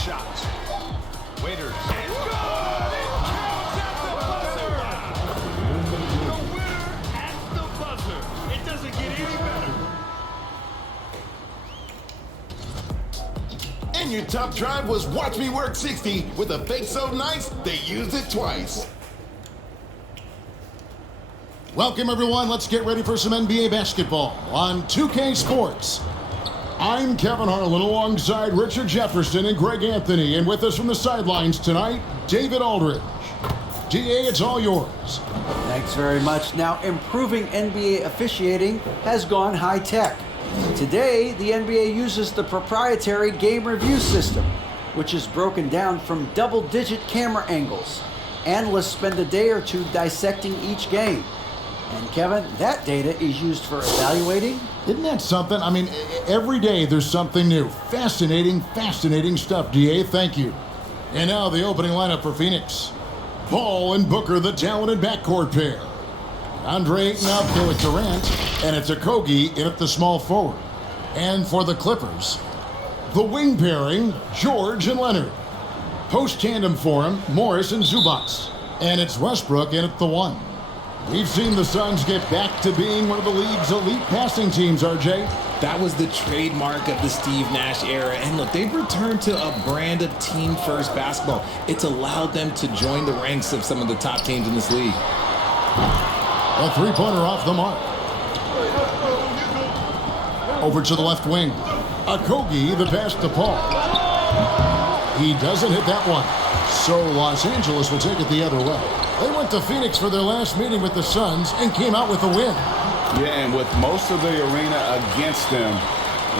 shots. Waiters. It's good! It counts at the buzzer! The winner at the buzzer. It doesn't get any better. And your top drive was Watch Me Work 60 with a fake so nice, they used it twice. Welcome, everyone. Let's get ready for some NBA basketball on 2K Sports. I'm Kevin Harlan alongside Richard Jefferson and Greg Anthony. And with us from the sidelines tonight, David Aldridge. DA, it's all yours. Thanks very much. Now, improving NBA officiating has gone high-tech. Today, the NBA uses the proprietary game review system, which is broken down from double-digit camera angles. Analysts spend a day or two dissecting each game. And Kevin, that data is used for evaluating. Isn't that something? I mean, every day there's something new. Fascinating stuff, DA. Thank you. And now the opening lineup for Phoenix. Paul and Booker, the talented backcourt pair. Andre Ayton out there with Durant, and it's Okogie in at the small forward. And for the Clippers, the wing pairing, George and Leonard. Post tandem for him, Morris and Zubac. And it's Westbrook in at the one. We've seen the Suns get back to being one of the league's elite passing teams, RJ. That was the trademark of the Steve Nash era. And look, they've returned to a brand of team-first basketball. It's allowed them to join the ranks of some of the top teams in this league. A three-pointer off the mark. Over to the left wing. Okogie, the pass to Paul. He doesn't hit that one. So Los Angeles will take it the other way. They went to Phoenix for their last meeting with the Suns and came out with a win. Yeah, and with most of the arena against them,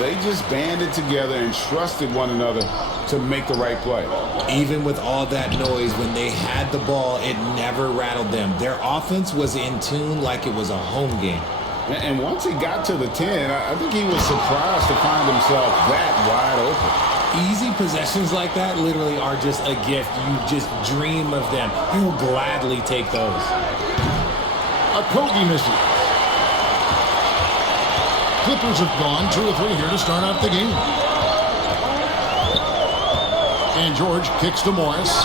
they just banded together and trusted one another to make the right play. Even with all that noise, when they had the ball, it never rattled them. Their offense was in tune like it was a home game. And once he got to the 10, I think he was surprised to find himself that wide open. Easy possessions like that literally are just a gift. You just dream of them. You'll gladly take those. Okogie misses. Clippers have gone 2 or 3 here to start out the game. And George kicks to Morris.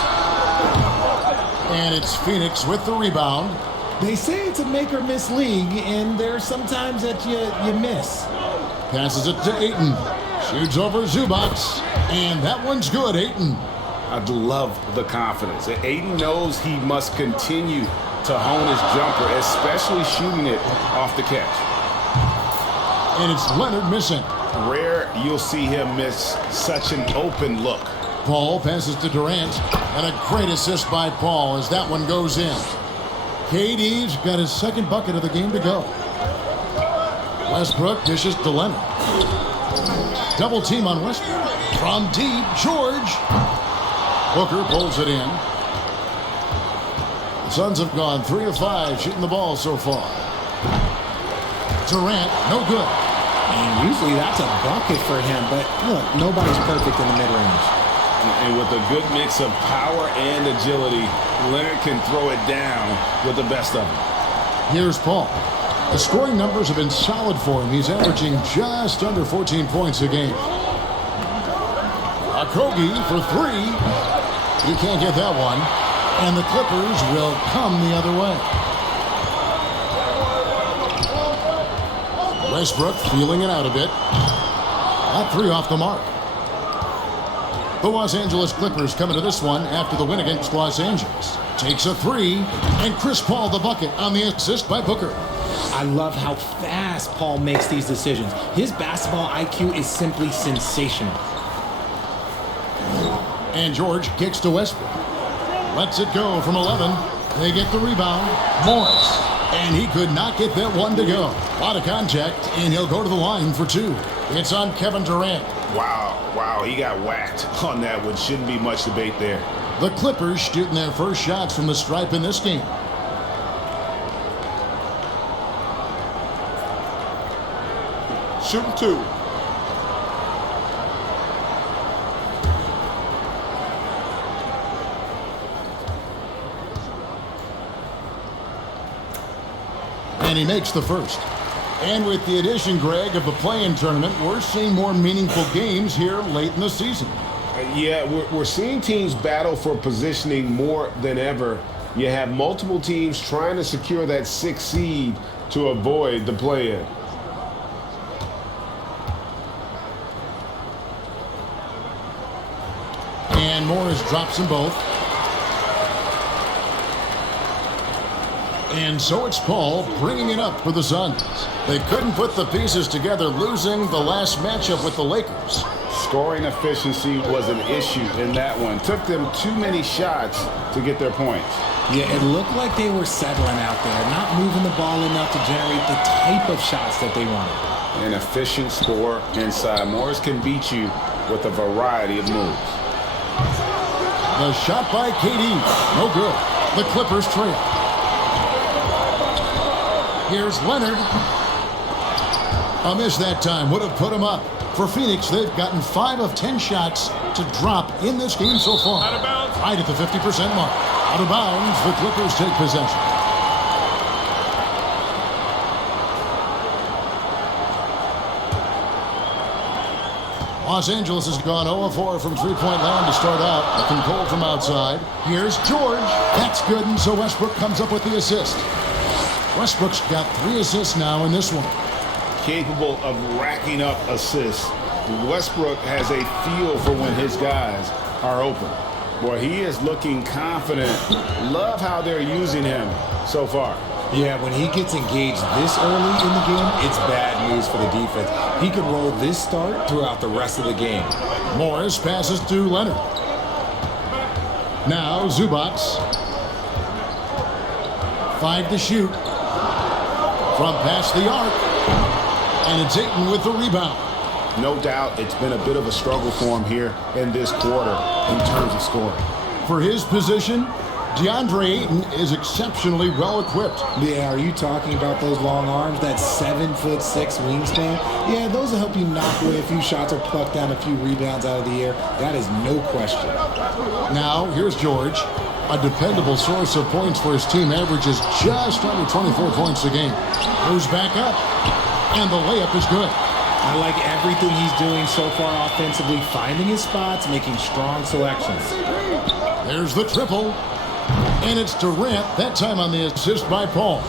And it's Phoenix with the rebound. They say it's a make-or-miss league, and there's sometimes that you miss. Passes it to Ayton. Shoots over Zubac. And that one's good, Ayton. I love the confidence. Ayton knows he must continue to hone his jumper, especially shooting it off the catch. And it's Leonard missing. Rare you'll see him miss such an open look. Paul passes to Durant. And a great assist by Paul as that one goes in. KD's got his second bucket of the game to go. Westbrook dishes to Leonard. Double team on Westbrook. From deep, George. Booker pulls it in. The Suns have gone 3 of 5 shooting the ball so far. Durant, no good. And usually that's a bucket for him, but look, nobody's perfect in the mid-range. And with a good mix of power and agility, Leonard can throw it down with the best of them. Here's Paul. The scoring numbers have been solid for him. He's averaging just under 14 points a game. Okogie for 3. He can't get that one. And the Clippers will come the other way. Westbrook feeling it out a bit. That 3 off the mark. The Los Angeles Clippers coming to this one after the win against Los Angeles. Takes a 3. And Chris Paul the bucket on the assist by Booker. I love how fast Paul makes these decisions. His basketball IQ is simply sensational. And George kicks to Westbrook. Lets it go from 11. They get the rebound. Morris. And he could not get that one to go. A lot of contact, and he'll go to the line for 2. It's on Kevin Durant. Wow, he got whacked on that one. Shouldn't be much debate there. The Clippers shooting their first shots from the stripe in this game. Shooting 2. And he makes the first. And with the addition, Greg, of the play-in tournament, we're seeing more meaningful games here late in the season. Yeah, we're seeing teams battle for positioning more than ever. You have multiple teams trying to secure that 6th seed to avoid the play-in. And Morris drops them both. And so it's Paul bringing it up for the Suns. They couldn't put the pieces together, losing the last matchup with the Lakers. Scoring efficiency was an issue in that one. Took them too many shots to get their points. Yeah, it looked like they were settling out there, not moving the ball enough to generate the type of shots that they wanted. An efficient score inside. Morris can beat you with a variety of moves. The shot by KD. No good. The Clippers trail. Here's Leonard. A miss that time. Would have put him up. For Phoenix, they've gotten 5 of 10 shots to drop in this game so far. Out of bounds. Right at the 50% mark. Out of bounds, the Clippers take possession. Los Angeles has gone 0-4 from three-point land to start out. Looking cold from outside. Here's George. That's good, and so Westbrook comes up with the assist. Westbrook's got 3 assists now in this one. Capable of racking up assists. Westbrook has a feel for when his guys are open. Boy, he is looking confident. Love how they're using him so far. Yeah, when he gets engaged this early in the game, it's bad news for the defense. He could roll this start throughout the rest of the game. Morris passes to Leonard. Now Zubac. 5 to shoot. From past the arc. And it's Ayton with the rebound. No doubt it's been a bit of a struggle for him here in this quarter in terms of scoring. For his position, DeAndre Ayton is exceptionally well equipped. Yeah, are you talking about those long arms, that 7'6" wingspan? Yeah, those will help you knock away a few shots or pluck down a few rebounds out of the air. That is no question. Now, here's George. A dependable source of points for his team, averages just under 24 points a game. Goes back up, and the layup is good. I like everything he's doing so far offensively, finding his spots, making strong selections. There's the triple. And it's Durant, that time on the assist by Paul.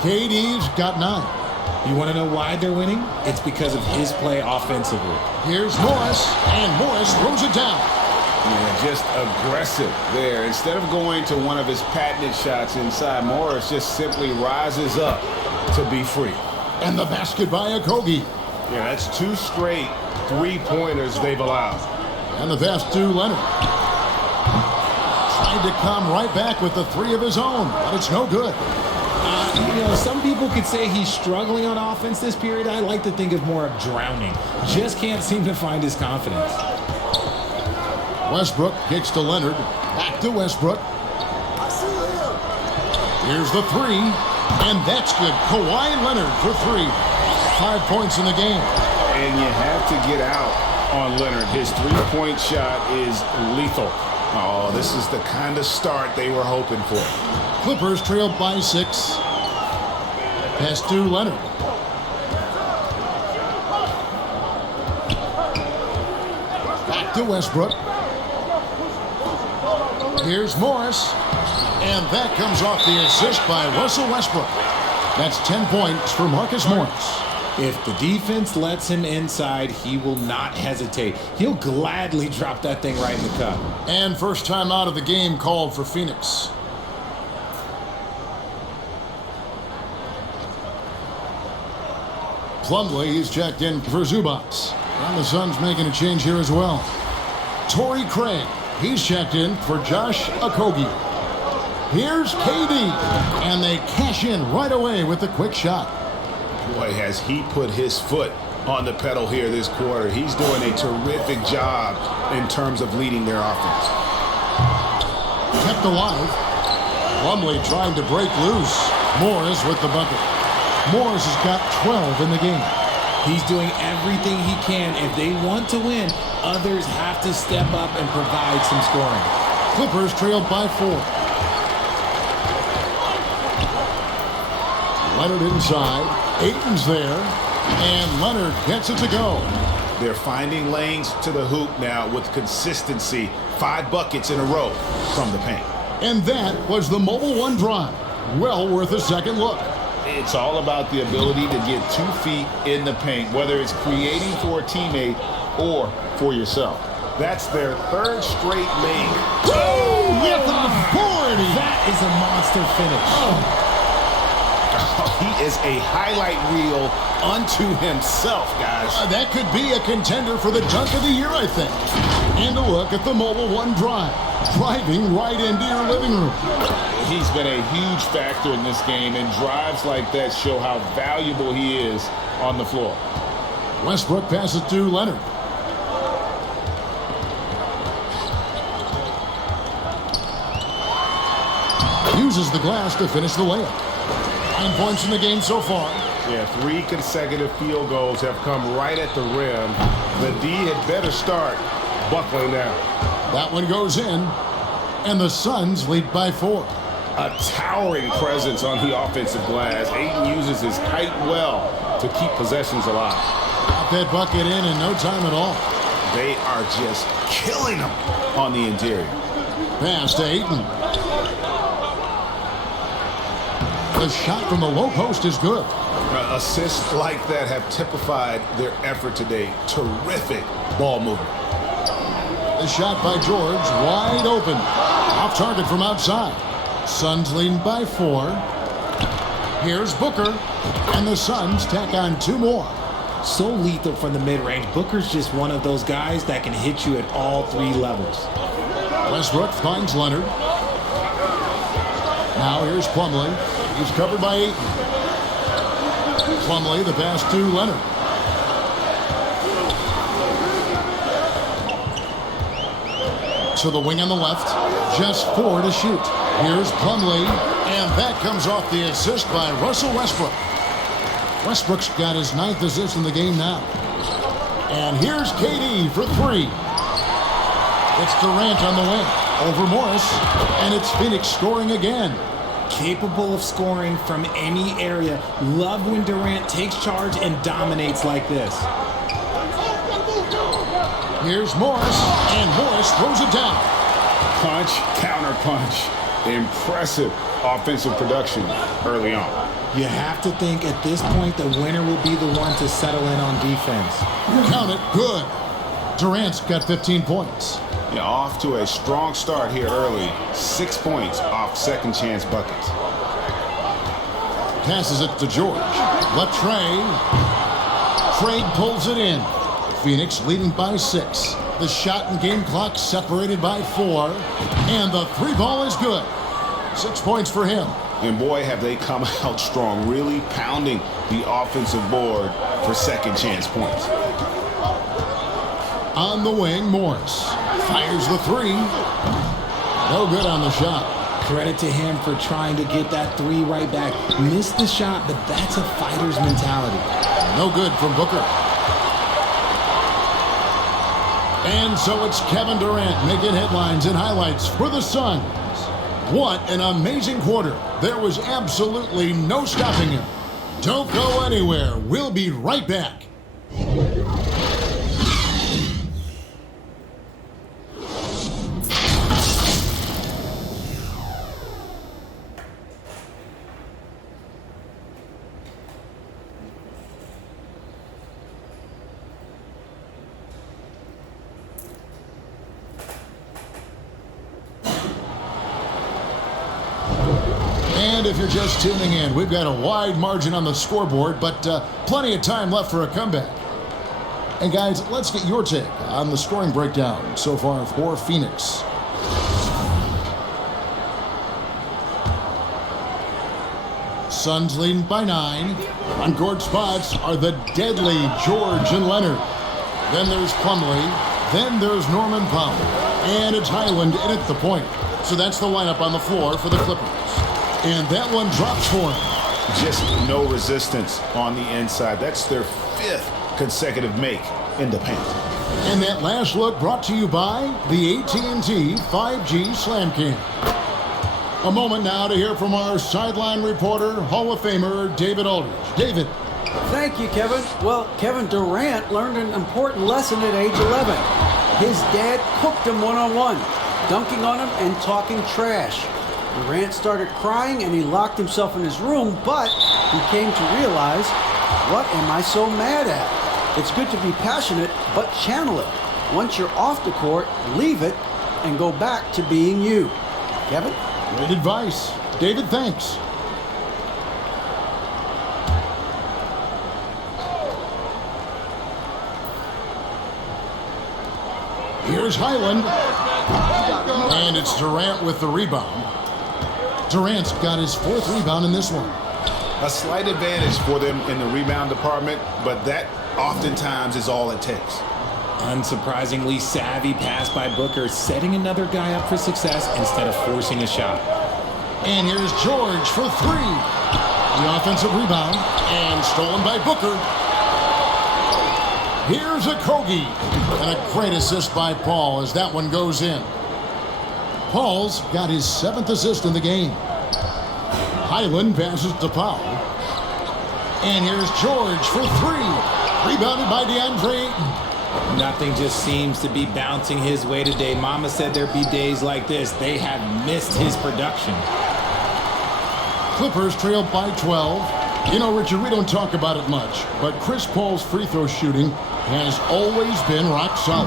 KD's got 9. You want to know why they're winning? It's because of his play offensively. Here's Morris, and Morris throws it down. Yeah, just aggressive there. Instead of going to one of his patented shots inside, Morris just simply rises up to be free. And the basket by Okogie. Yeah, that's 2 straight 3-pointers they've allowed. And the pass to Leonard. Tried to come right back with the 3 of his own, but it's no good. Some people could say he's struggling on offense this period. I like to think of more of drowning. Just can't seem to find his confidence. Westbrook kicks to Leonard. Back to Westbrook. Here's the 3, and that's good. Kawhi Leonard for 3. 5 points in the game. And you have to get out on Leonard. His 3-point shot is lethal. Oh, this is the kind of start they were hoping for. Clippers trailed by 6. Pass to Leonard. Back to Westbrook. Here's Morris. And that comes off the assist by Russell Westbrook. That's 10 points for Marcus Morris. If the defense lets him inside, he will not hesitate. He'll gladly drop that thing right in the cup. And first time out of the game called for Phoenix. Plumlee is checked in for Zubac. And the Suns making a change here as well. Torrey Craig, he's checked in for Josh Okogie. Here's KD, and they cash in right away with the quick shot. Boy, has he put his foot on the pedal here this quarter. He's doing a terrific job in terms of leading their offense. Kept alive. Plumlee trying to break loose. Morris with the bucket. Morris has got 12 in the game. He's doing everything he can. If they want to win, others have to step up and provide some scoring. Clippers trailed by 4. Leonard inside. Ayton's there. And Leonard gets it to go. They're finding lanes to the hoop now with consistency. 5 buckets in a row from the paint. And that was the Mobile One drive. Well worth a second look. It's all about the ability to get 2 feet in the paint, whether it's creating for a teammate or for yourself. That's their 3rd straight lane. With authority. That is a monster finish. He is a highlight reel unto himself, guys. That could be a contender for the dunk of the year, I think. And a look at the Mobile One drive. Driving right into your living room. He's been a huge factor in this game, and drives like that show how valuable he is on the floor. Westbrook passes to Leonard. Uses the glass to finish the layup. 9 points in the game so far. Yeah, 3 consecutive field goals have come right at the rim. The D had better start buckling down. That one goes in, and the Suns lead by 4. A towering presence on the offensive glass. Ayton uses his height well to keep possessions alive. Got that bucket in no time at all. They are just killing them on the interior. Pass to Ayton. The shot from the low post is good. Assists like that have typified their effort today. Terrific ball movement. The shot by George, wide open. Off target from outside. Suns leading by 4. Here's Booker. And the Suns tack on 2 more. So lethal from the mid-range. Booker's just one of those guys that can hit you at all 3 levels. Westbrook finds Leonard. Now here's Plumlee. He's covered by 8. Plumlee, the pass to Leonard. To the wing on the left. Just 4 to shoot. Here's Plumlee. And that comes off the assist by Russell Westbrook. Westbrook's got his 9th assist in the game now. And here's KD for 3. It's Durant on the wing. Over Morris. And it's Phoenix scoring again. Capable of scoring from any area. Love when Durant takes charge and dominates like this. Here's Morris, and Morris throws it down. Punch, counter punch. Impressive offensive production early on. You have to think at this point the winner will be the one to settle in on defense. Count it, good. Durant's got 15 points. Yeah, off to a strong start here early. 6 points off second chance buckets. Passes it to George. Left Trey. Trey pulls it in. Phoenix leading by 6. The shot and game clock separated by 4. And the 3 ball is good. 6 points for him. And boy, have they come out strong, really pounding the offensive board for second chance points. On the wing, Morris fires the 3. No good on the shot. Credit to him for trying to get that 3 right back. Missed the shot, but that's a fighter's mentality. No good from Booker. And so it's Kevin Durant making headlines and highlights for the Suns. What an amazing quarter. There was absolutely no stopping him. Don't go anywhere. We'll be right back. And if you're just tuning in, we've got a wide margin on the scoreboard, but plenty of time left for a comeback. And guys, let's get your take on the scoring breakdown so far for Phoenix. Suns leading by 9. On court spots are the deadly George and Leonard. Then there's Plumlee. Then there's Norman Powell. And it's Highland in at the point. So that's the lineup on the floor for the Clippers. And that one drops for him. Just no resistance on the inside. That's their 5th consecutive make in the paint. And that last look brought to you by the AT&T 5G Slam Cam. A moment now to hear from our sideline reporter, Hall of Famer David Aldridge. David. Thank Thank you, Kevin. Well, Kevin Durant learned an important lesson at age 11. His dad cooked him one-on-one, dunking on him and talking trash. Durant started crying and he locked himself in his room, but he came to realize, what am I so mad at? It's good to be passionate, but channel it. Once you're off the court, leave it and go back to being you. Kevin? Great advice. David, thanks. Here's Highland. And it's Durant with the rebound. Durant's got his 4th rebound in this one. A slight advantage for them in the rebound department, but that oftentimes is all it takes. Unsurprisingly savvy pass by Booker, setting another guy up for success instead of forcing a shot. And here's George for 3. The offensive rebound, and stolen by Booker. Here's a Kogi. And a great assist by Paul as that one goes in. Paul's got his 7th assist in the game. Highland passes to Powell. And here's George for 3. Rebounded by DeAndre Ayton. Nothing just seems to be bouncing his way today. Mama said there'd be days like this. They have missed his production. Clippers trailed by 12. You know, Richard, we don't talk about it much, but Chris Paul's free throw shooting has always been rock solid.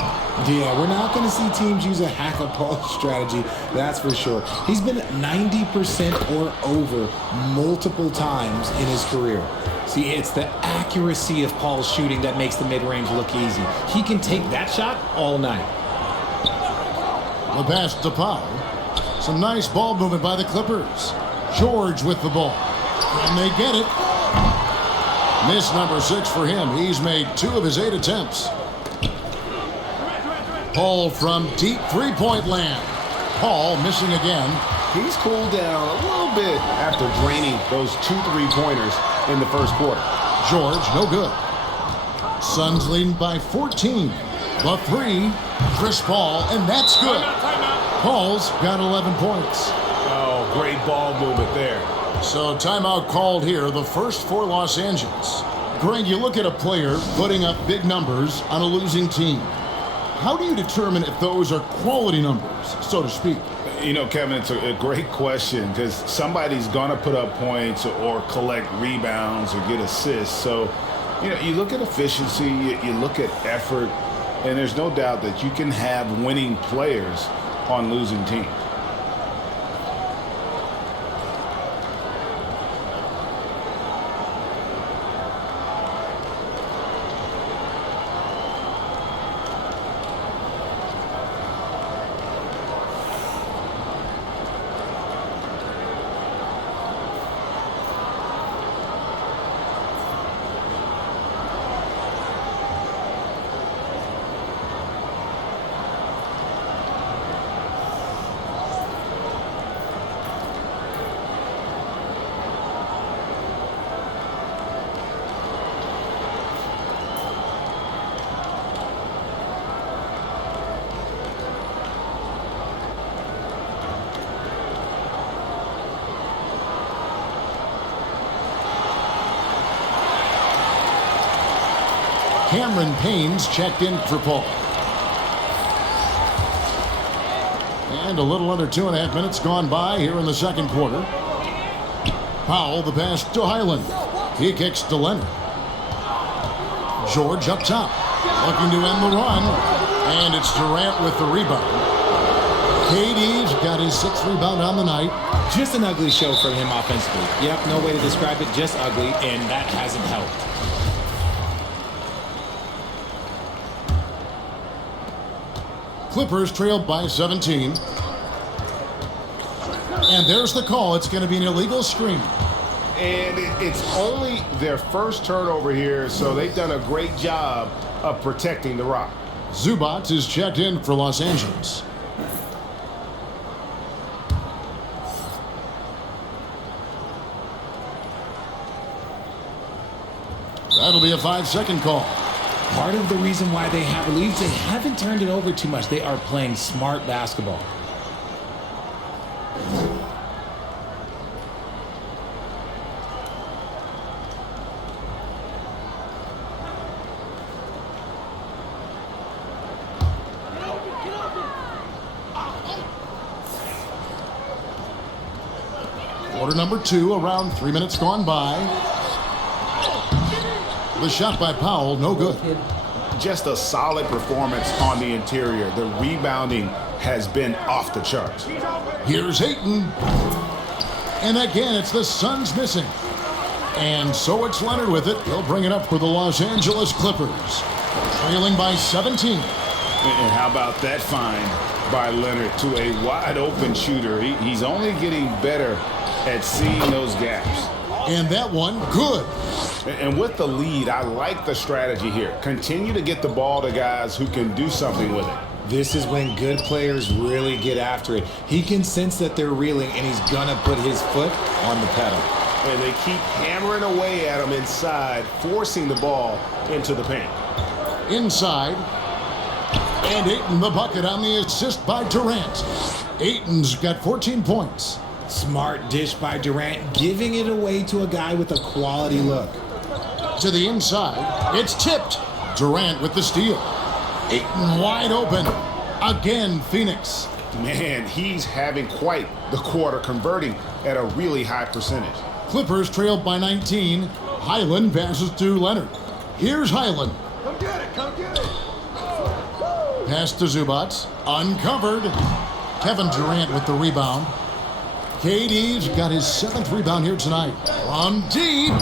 Yeah, we're not going to see teams use a hack of Paul strategy, that's for sure. He's been 90% or over multiple times in his career. See, it's the accuracy of Paul's shooting that makes the mid-range look easy. He can take that shot all night. The pass to Powell. Some nice ball movement by the Clippers. George with the ball. And they get it. Miss number 6 for him. He's made 2 of his 8 attempts. Paul from deep three-point land. Paul missing again. He's cooled down a little bit after draining those 2 3-pointers in the first quarter. George, no good. Suns leading by 14. The 3, Chris Paul, and that's good. Paul's got 11 points. Oh, great ball movement there. So timeout called here, the first for Los Angeles. Greg, you look at a player putting up big numbers on a losing team. How do you determine if those are quality numbers, so to speak? You know, Kevin, it's a great question because somebody's going to put up points or collect rebounds or get assists. So, you know, you look at efficiency, you look at effort, and there's no doubt that you can have winning players on losing teams. Cameron Payne's checked in for Paul. And a little under 2.5 minutes gone by here in the second quarter. Powell, the pass to Highland. He kicks to Leonard. George up top, looking to end the run. And it's Durant with the rebound. KD's got his 6th rebound on the night. Just an ugly show for him offensively. Yep, no way to describe it, just ugly, and that hasn't helped. Clippers trailed by 17. And there's the call. It's going to be an illegal screen. And it's only their first turnover here, so they've done a great job of protecting the rock. Zubac is checked in for Los Angeles. That'll be a 5-second call. Part of the reason why they have leads, they haven't turned it over too much. They are playing smart basketball. Quarter number 2, around 3 minutes gone by. The shot by Powell, no good. Just a solid performance on the interior. The rebounding has been off the charts. Here's Ayton. And again, it's the Suns missing. And so it's Leonard with it. He'll bring it up for the Los Angeles Clippers. Trailing by 17. And how about that find by Leonard to a wide open shooter? He's only getting better at seeing those gaps. And that one, good. And with the lead, I like the strategy here. Continue to get the ball to guys who can do something with it. This is when good players really get after it. He can sense that they're reeling, and he's going to put his foot on the pedal. And they keep hammering away at him inside, forcing the ball into the paint. Inside. And Ayton the bucket on the assist by Durant. Ayton's got 14 points. Smart dish by Durant, giving it away to a guy with a quality look. To the inside. It's tipped. Durant with the steal. Ayton wide open. Again, Phoenix. Man, he's having quite the quarter, converting at a really high percentage. Clippers trailed by 19. Highland passes to Leonard. Here's Highland. Come get it, come get it. Pass to Zubac. Uncovered. Kevin Durant with the rebound. KD's got his 7th rebound here tonight. From deep.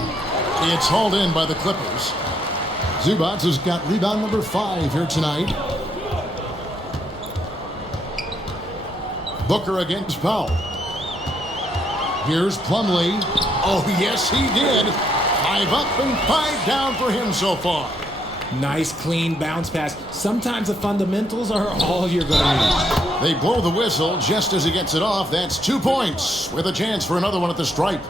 It's hauled in by the Clippers. Zubac has got rebound number 5 here tonight. Booker against Powell. Here's Plumlee. Oh, yes, he did. 5 up and 5 down for him so far. Nice, clean bounce pass. Sometimes the fundamentals are all you're going to need. They blow the whistle just as he gets it off. That's 2 points with a chance for another one at the stripe.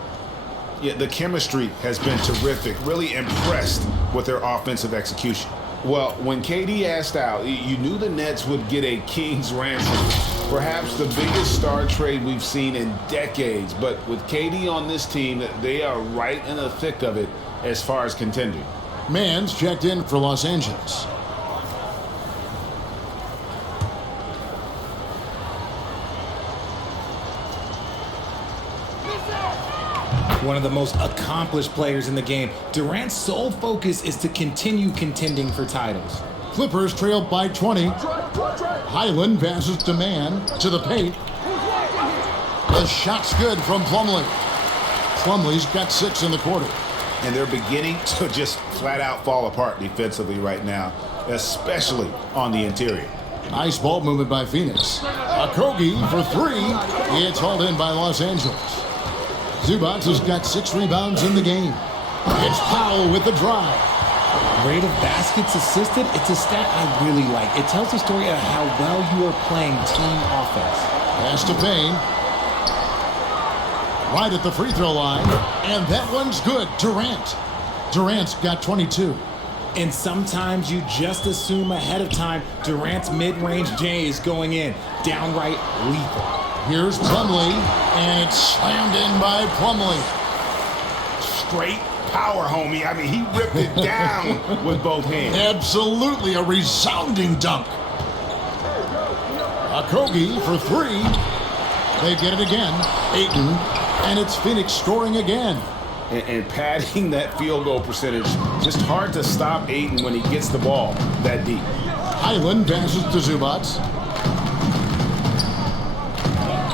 Yeah, the chemistry has been terrific. Really impressed with their offensive execution. Well, when KD asked out, you knew the Nets would get a king's ransom. Perhaps the biggest star trade we've seen in decades. But with KD on this team, they are right in the thick of it as far as contending. Mann's checked in for Los Angeles. One of the most accomplished players in the game. Durant's sole focus is to continue contending for titles. Clippers trailed by 20. Highland passes to Mann to the paint. The shot's good from Plumlee. Plumlee's got 6 in the quarter. And they're beginning to just flat out fall apart defensively right now, especially on the interior. Nice ball movement by Phoenix. Okogie for 3. It's hauled in by Los Angeles. Zubac has got 6 rebounds in the game. It's Powell with the drive. Rate of baskets assisted, it's a stat I really like. It tells the story of how well you are playing team offense. Pass to Payne. Right at the free throw line. And that one's good. Durant. Durant's got 22. And sometimes you just assume ahead of time Durant's mid-range J is going in. Downright lethal. Here's Plumlee, and it's slammed in by Plumlee. Straight power, homie. I mean, he ripped it down with both hands. Absolutely a resounding dunk. Okogie for 3. They get it again. Ayton, and it's Phoenix scoring again. And padding that field goal percentage, just hard to stop Ayton when he gets the ball that deep. Highland passes to Zubac.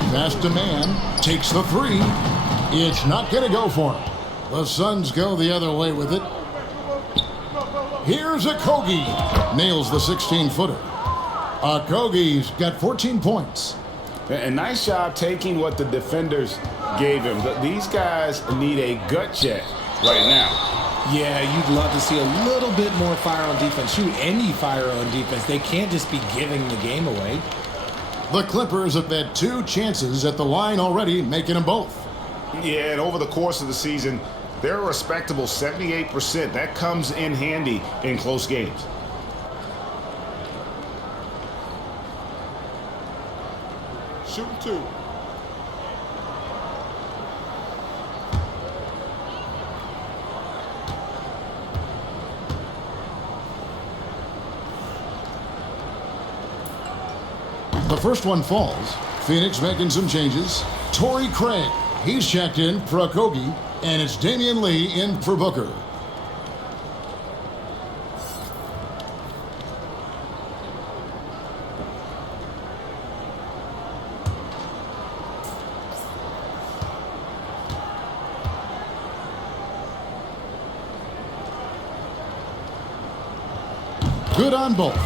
Pass to Mann, takes the 3. It's not going to go for him. The Suns go the other way with it. Here's Okogie. Nails the 16-footer. Okogie's got 14 points. A nice job taking what the defenders gave him. These guys need a gut check right now. Yeah, you'd love to see a little bit more fire on defense. Shoot, any fire on defense. They can't just be giving the game away. The Clippers have had 2 chances at the line already, making them both. Yeah, and over the course of the season, they're a respectable 78%. That comes in handy in close games. Shoot 2. The first one falls. Phoenix making some changes. Torrey Craig He's checked in for Okogie, and it's Damian Lee in for Booker. Good on both.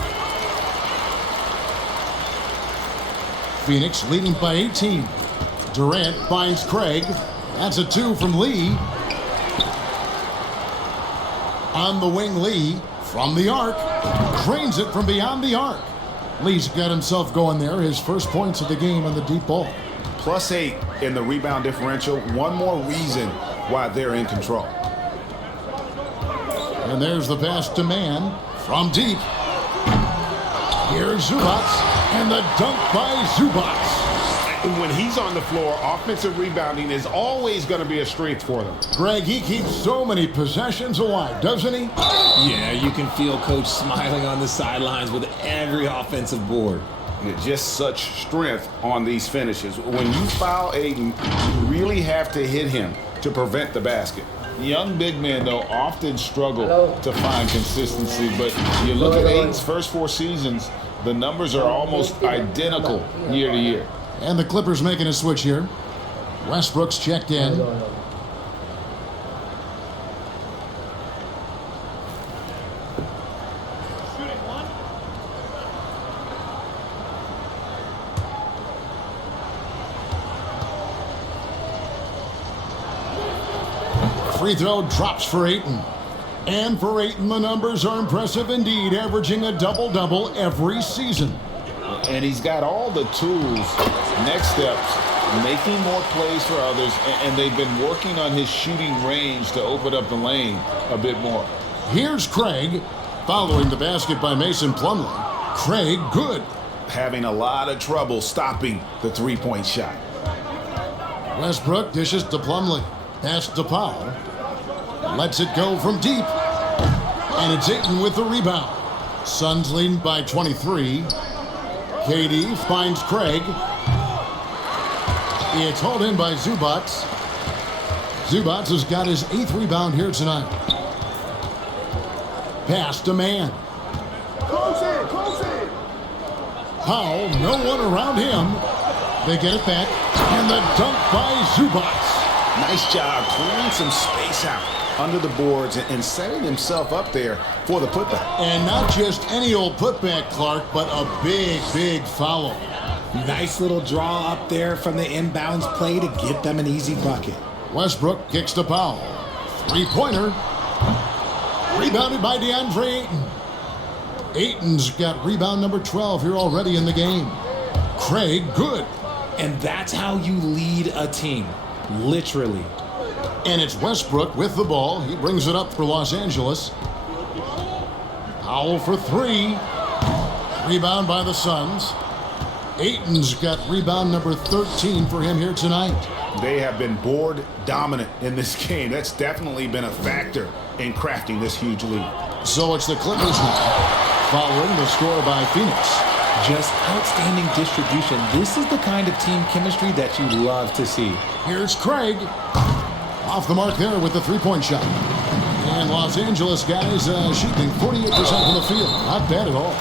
Phoenix leading by 18. Durant finds Craig. That's a 2 from Lee. On the wing, Lee from the arc. Drains it from beyond the arc. Lee's got himself going there. His first points of the game on the deep ball. +8 in the rebound differential. One more reason why they're in control. And there's the pass to Man from deep. Here's Zubats, and the dunk by Zubats. When he's on the floor, offensive rebounding is always going to be a strength for them. Greg, he keeps so many possessions alive, doesn't he? Yeah, you can feel Coach smiling on the sidelines with every offensive board. Just such strength on these finishes. When you foul Aiden, you really have to hit him to prevent the basket. Young big men, though, often struggle to find consistency, but you look at Aiden's first 4 seasons, the numbers are almost identical year to year. And the Clippers making a switch here. Westbrook's checked in. Free throw drops for Ayton. And for Ayton, the numbers are impressive indeed, averaging a double-double every season. And he's got all the tools, next steps, making more plays for others, and they've been working on his shooting range to open up the lane a bit more. Here's Craig, following the basket by Mason Plumlee. Craig, good. Having a lot of trouble stopping the three-point shot. Westbrook dishes to Plumlee. Pass to Powell. Lets it go from deep. And it's Ayton with the rebound. Suns leading by 23. KD finds Craig. It's hauled in by Zubats. Zubats has got his 8th rebound here tonight. Pass to Man. Powell, no one around him. They get it back. And the dunk by Zubats. Nice job clearing some space out under the boards and setting himself up there for the putback. And not just any old putback, Clark, but a big, big foul. Nice little draw up there from the inbounds play to get them an easy bucket. Westbrook kicks to Powell. Three-pointer. Rebounded by DeAndre Ayton. Ayton's got rebound number 12 here already in the game. Craig, good. And that's how you lead a team. Literally. And it's Westbrook with the ball. He brings it up for Los Angeles. Powell for 3. Rebound by the Suns. Ayton's got rebound number 13 for him here tonight. They have been board dominant in this game. That's definitely been a factor in crafting this huge lead. So it's the Clippers now, following the score by Phoenix. Just outstanding distribution. This is the kind of team chemistry that you love to see. Here's Craig. Off the mark there with the three-point shot. And Los Angeles guys shooting 48% from the field. Not bad at all.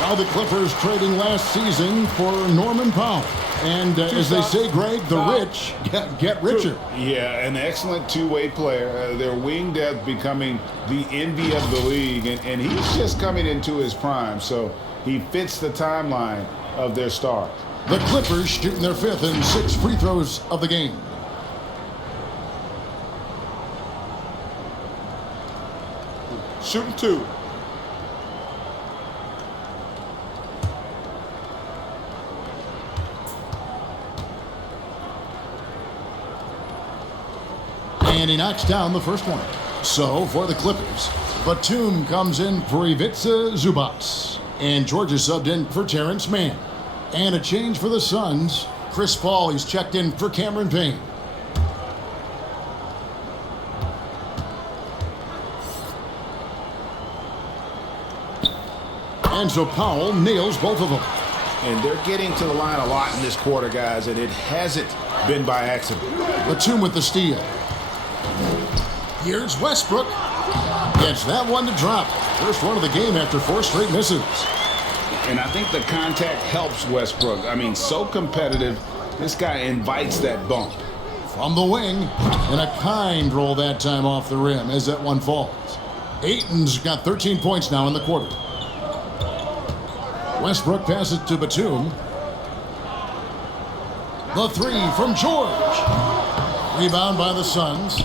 Now the Clippers trading last season for Norman Powell. And as they say, Greg, the rich get richer. Yeah, an excellent two-way player. Their wing depth becoming the envy of the league. And he's just coming into his prime. So he fits the timeline of their stars. The Clippers shooting their 5th and 6th free throws of the game. Shooting 2. And he knocks down the first one. So for the Clippers, Batum comes in for Ivica Zubats. And George is subbed in for Terrence Mann. And a change for the Suns. Chris Paul, he's checked in for Cameron Payne. And so Powell nails both of them. And they're getting to the line a lot in this quarter, guys, and it hasn't been by accident. Batum with the steal. Here's Westbrook. Gets that one to drop. First one of the game after 4 straight misses. And I think the contact helps Westbrook. I mean, so competitive. This guy invites that bump. From the wing, and a kind roll that time off the rim as that one falls. Ayton's got 13 points now in the quarter. Westbrook passes to Batum. The 3 from George. Rebound by the Suns.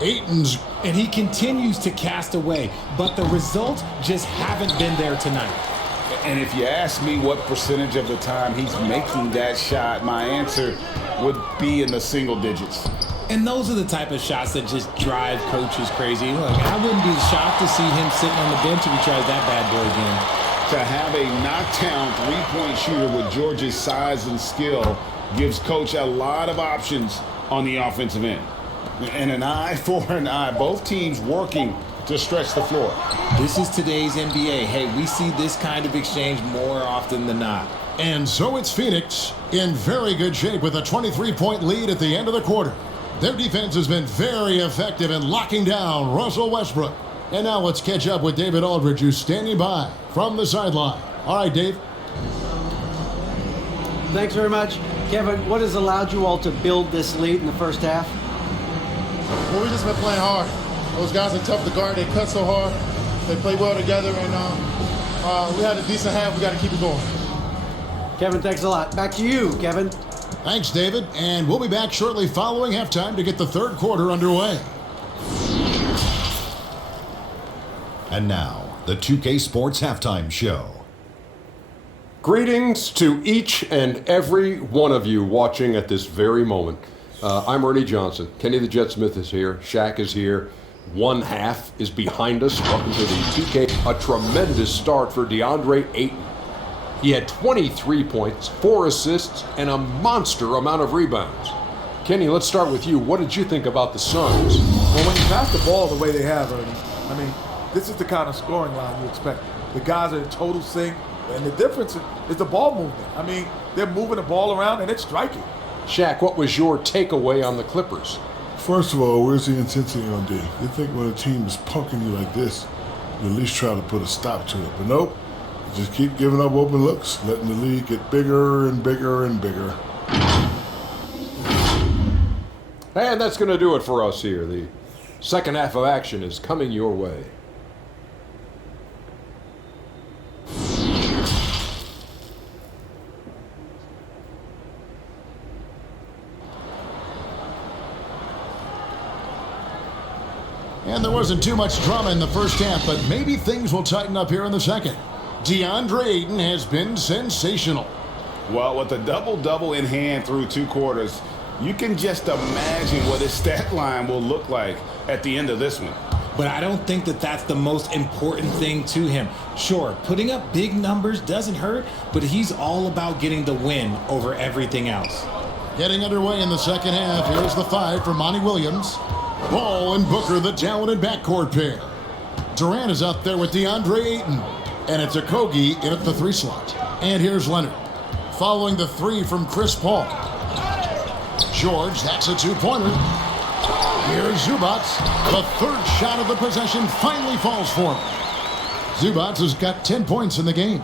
Ayton's. And he continues to cast away, but the results just haven't been there tonight. And if you ask me what percentage of the time he's making that shot, my answer would be in the single digits. And those are the type of shots that just drive coaches crazy. Look, I wouldn't be shocked to see him sitting on the bench if he tries that bad boy again. To have a knockdown three-point shooter with George's size and skill gives coach a lot of options on the offensive end. And an eye for an eye. Both teams working to stretch the floor. This is today's NBA. Hey, we see this kind of exchange more often than not. And so it's Phoenix in very good shape with a 23-point lead at the end of the quarter. Their defense has been very effective in locking down Russell Westbrook. And now let's catch up with David Aldridge, who's standing by from the sideline. All right, Dave. Thanks very much. Kevin, what has allowed you all to build this lead in the first half? Well, we've just been playing hard. Those guys are tough to guard. They cut so hard. They play well together, and we had a decent half. We got to keep it going. Kevin, thanks a lot. Back to you, Kevin. Thanks, David. And we'll be back shortly following halftime to get the third quarter underway. And now, the 2K Sports Halftime Show. Greetings to each and every one of you watching at this very moment. I'm Ernie Johnson. Kenny the Jet Smith is here. Shaq is here. One half is behind us. Welcome to the 2K. A tremendous start for DeAndre Ayton. He had 23 points, 4 assists, and a monster amount of rebounds. Kenny, let's start with you. What did you think about the Suns? Well, when you pass the ball the way they have, Ernie, I mean, this is the kind of scoring line you expect. The guys are in total sync, and the difference is the ball movement. I mean, they're moving the ball around, and it's striking. Shaq, what was your takeaway on the Clippers? First of all, where's the intensity on D? You think when a team is poking you like this, you at least try to put a stop to it. But nope, you just keep giving up open looks, letting the lead get bigger and bigger and bigger. And that's going to do it for us here. The second half of action is coming your way. And there wasn't too much drama in the first half, but maybe things will tighten up here in the second. DeAndre Ayton has been sensational. Well, with a double-double in hand through 2 quarters, you can just imagine what his stat line will look like at the end of this one. But I don't think that that's the most important thing to him. Sure, putting up big numbers doesn't hurt, but he's all about getting the win over everything else. Getting underway in the second half, here's the 5 for Monty Williams. Ball and Booker, the talented backcourt pair. Durant is out there with DeAndre Ayton. And it's Okogie in at the 3 slot. And here's Leonard. Following the 3 from Chris Paul. George, that's a 2-pointer. Here's Zubac. The third shot of the possession finally falls for him. Zubac has got 10 points in the game.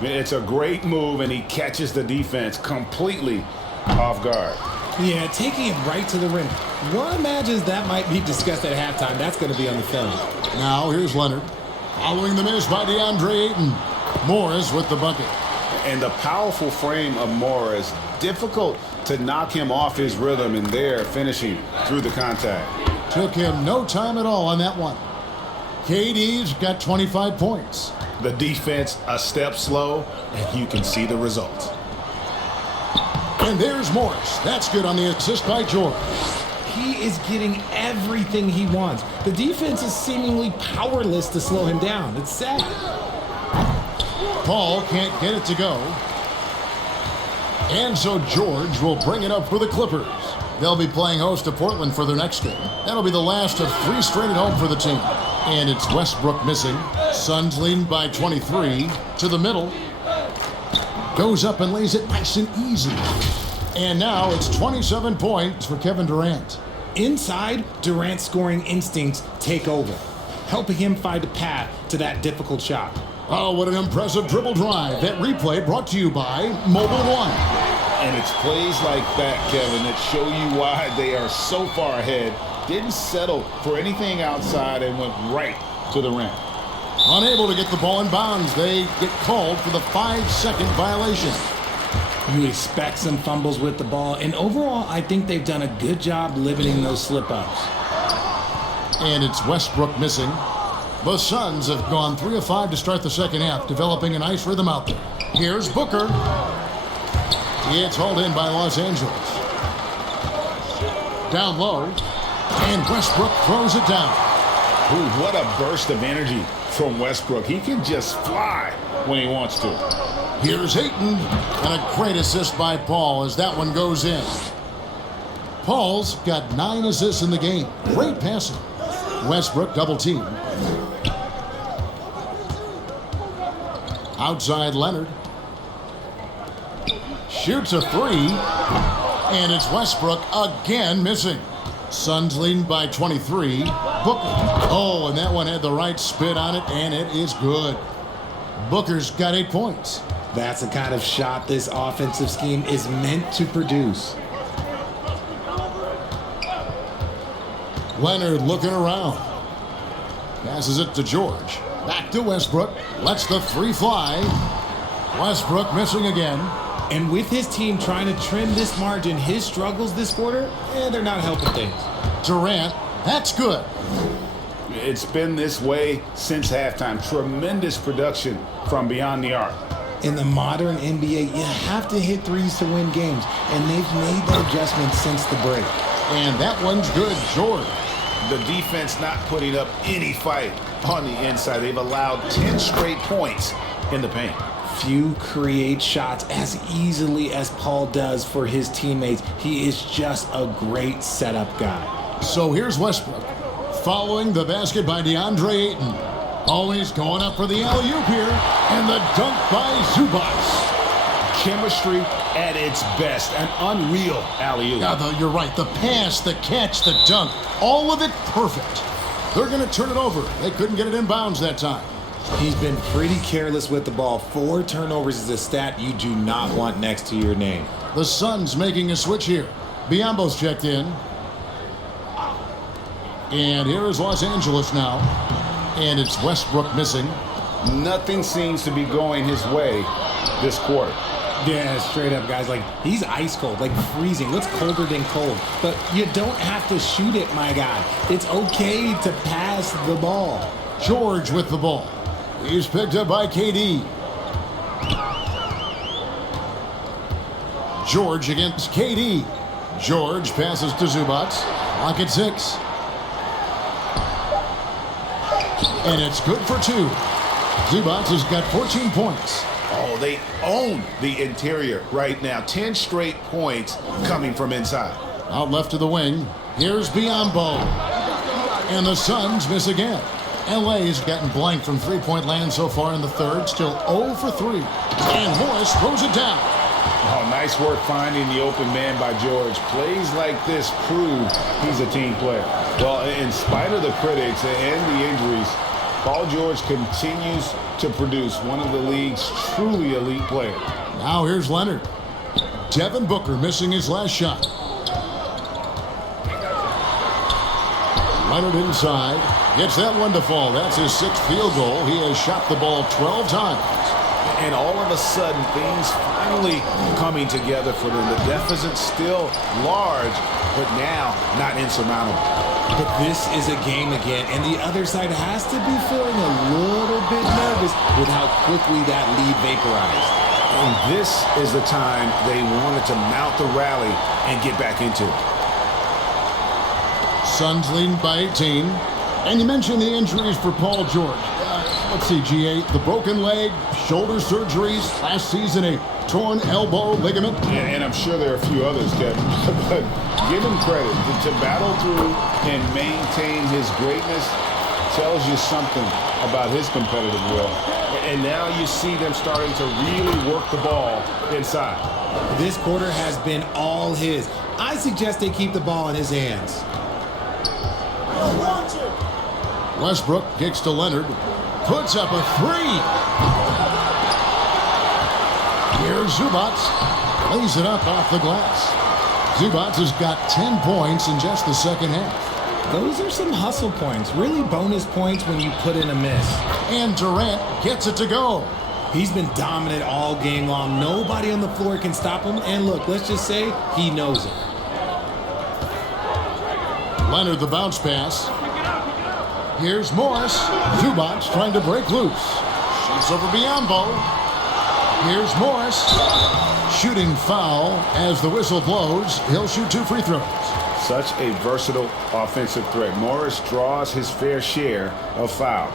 It's a great move, and he catches the defense completely off guard. Yeah, taking it right to the rim. One imagines that might be discussed at halftime. That's going to be on the film. Now here's Leonard. Following the miss by DeAndre Ayton. Morris with the bucket. And the powerful frame of Morris, difficult to knock him off his rhythm, and there finishing through the contact. Took him no time at all on that one. KD's got 25 points. The defense a step slow, and you can see the results. And there's Morris. That's good on the assist by George. He is getting everything he wants. The defense is seemingly powerless to slow him down. It's sad. Paul can't get it to go. And so George will bring it up for the Clippers. They'll be playing host to Portland for their next game. That'll be the last of 3 straight at home for the team. And it's Westbrook missing. Suns leading by 23 to the middle. Goes up and lays it nice and easy. And now it's 27 points for Kevin Durant. Inside, Durant's scoring instincts take over, helping him find a path to that difficult shot. Oh, what an impressive dribble drive. That replay brought to you by Mobile One. And it's plays like that, Kevin, that show you why they are so far ahead. Didn't settle for anything outside and went right to the rim. Unable to get the ball in bounds. They get called for the 5-second violation. You expect some fumbles with the ball, and overall, I think they've done a good job limiting those slip-ups. And it's Westbrook missing. The Suns have gone 3 of 5 to start the second half, developing a nice rhythm out there. Here's Booker. It's hauled in by Los Angeles. Down low, and Westbrook throws it down. Ooh, what a burst of energy from Westbrook. He can just fly when he wants to. Here's Ayton, and a great assist by Paul as that one goes in. Paul's got 9 assists in the game. Great passing. Westbrook double team. Outside Leonard. Shoots a 3, and it's Westbrook again missing. Suns leading by 23. Booker. Oh, and that one had the right spin on it, and it is good. Booker's got 8 points. That's the kind of shot this offensive scheme is meant to produce. Leonard looking around. Passes it to George. Back to Westbrook. Lets the 3 fly. Westbrook missing again. And with his team trying to trim this margin, his struggles this quarter, they're not helping things. Durant, that's good. It's been this way since halftime. Tremendous production from beyond the arc. In the modern NBA, you have to hit threes to win games, and they've made the adjustments since the break. And that one's good, George. The defense not putting up any fight on the inside. They've allowed 10 straight points in the paint. Few create shots as easily as Paul does for his teammates. He is just a great setup guy. So here's Westbrook. Following the basket by DeAndre Ayton. Always going up for the alley-oop here. And the dunk by Zubac. Chemistry at its best. An unreal alley-oop. Yeah, you're right. The pass, the catch, the dunk. All of it perfect. They're going to turn it over. They couldn't get it in bounds that time. He's been pretty careless with the ball. 4 turnovers is a stat you do not want next to your name. The Suns making a switch here. Biombo's checked in. And here is Los Angeles now. And it's Westbrook missing. Nothing seems to be going his way this quarter. Yeah, straight up, guys. Like, he's ice cold, like freezing. What's colder than cold? But you don't have to shoot it, my guy. It's okay to pass the ball. George with the ball. He's picked up by KD. George against KD. George passes to Zubac. Lock at 6. And it's good for 2. Zubac has got 14 points. Oh, they own the interior right now. 10 straight points coming from inside. Out left to the wing. Here's Biombo. And the Suns miss again. LA's gotten blank from three-point land so far in the third. Still 0 for 3. And Morris throws it down. Oh, nice work finding the open man by George. Plays like this prove he's a team player. Well, in spite of the critics and the injuries, Paul George continues to produce one of the league's truly elite players. Now here's Leonard. Devin Booker missing his last shot. Leonard inside. Gets that one to fall. That's his 6th field goal. He has shot the ball 12 times. And all of a sudden, things finally coming together for them. The deficit's still large, but now not insurmountable. But this is a game again, and the other side has to be feeling a little bit nervous with how quickly that lead vaporized. And this is the time they wanted to mount the rally and get back into it. Suns leading by 18. And you mentioned the injuries for Paul George. Let's see, G8, the broken leg, shoulder surgeries, last season a torn elbow ligament. And I'm sure there are a few others, Kevin. But give him credit. To battle through and maintain his greatness tells you something about his competitive will. And now you see them starting to really work the ball inside. This quarter has been all his. I suggest they keep the ball in his hands. Westbrook kicks to Leonard. Puts up a three. Here's Zubac. Lays it up off the glass. Zubac has got 10 points in just the second half. Those are some hustle points. Really bonus points when you put in a miss. And Durant gets it to go. He's been dominant all game long. Nobody on the floor can stop him. And look, let's just say he knows it. Leonard the bounce pass. Here's Morris. Zubac trying to break loose. Shoots over Biyombo. Here's Morris. Shooting foul as the whistle blows. He'll shoot 2 free throws. Such a versatile offensive threat. Morris draws his fair share of fouls.